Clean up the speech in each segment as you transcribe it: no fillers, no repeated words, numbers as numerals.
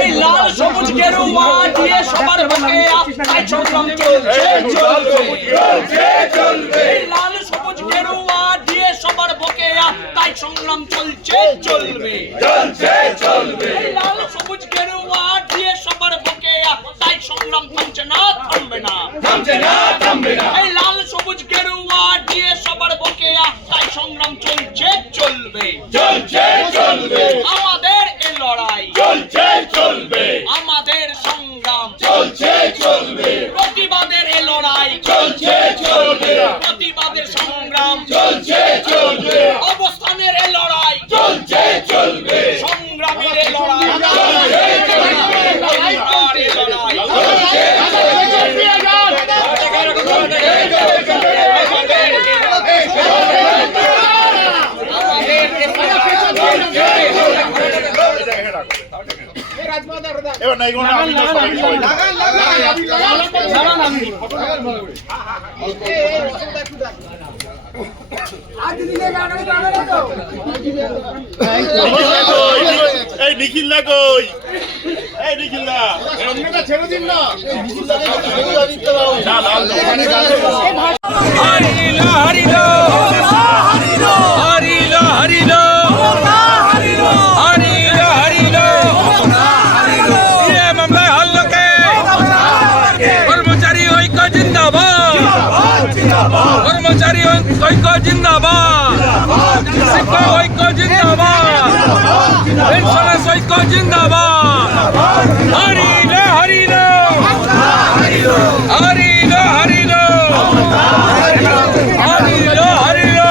এই লাল সবুজ গেরুয়া দিয়ে সবার বুকে তাই সংগ্রাম চলছে চলবে। এই লাল সবুজ গেরুয়া দিয়ে সবার বুকে তাই সংগ্রাম চলছে চলবে। এই লাল সবুজ গেরুয়া দিয়ে সবার বুকে তাই সংগ্রাম থামছে না থামবে না। এই লাল সবুজ গেরুয়া দিয়ে সবার বুকে তাই সংগ্রাম চলছে চলবে। আমাদের এই লড়াই চলবে, আমাদের সংগ্রাম চলবে, প্রতিবাদের এই লড়াই চলবে, প্রতিবাদের সংগ্রাম চলবে, অবস্থানের এই লড়াই চলবে, সংগ্রামের এই লড়াই এবার নাই কোন এই নিখিল না কই এই নিখিল না এমনিটা ছেড়ে দিন না নিখিল না হরিলো হরিলো হরিলো হরিলো হরিলো কর্মচারী ঐক্য জিন্দাবাদ, শিক্ষক ঐক্য জিন্দাবাদ, পেনশনার্স ঐক্য জিন্দাবাদ। হরিলো হরিলো হরিলো হরিলো হরিলো হরিলো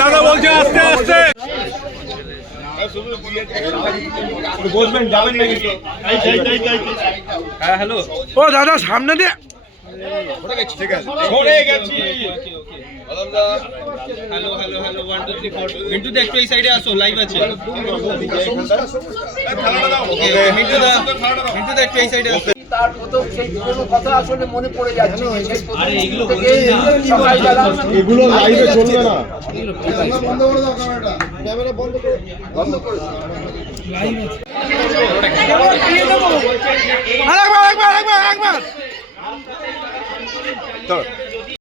দাদা বলছে আস্তে আস্তে বসবেন যাবেন নাকি? হ্যাঁ হ্যালো ও দাদা সামনে দিয়ে হ্যালো হ্যালো হ্যালো 1 2 3 4 মিন্টু দা একটু এই সাইডে আসো লাইভ আছে। মিন্টু দা একটু এই সাইডে আসো। তার প্রথম সেই পুরনো কথা আসলে মনে পড়ে যাচ্ছে। এগুলো লাইভে চলবে না, বন্ধ করে দাও ক্যামেরাটা, ক্যামেরা বন্ধ করে লাইভ আছে। একবার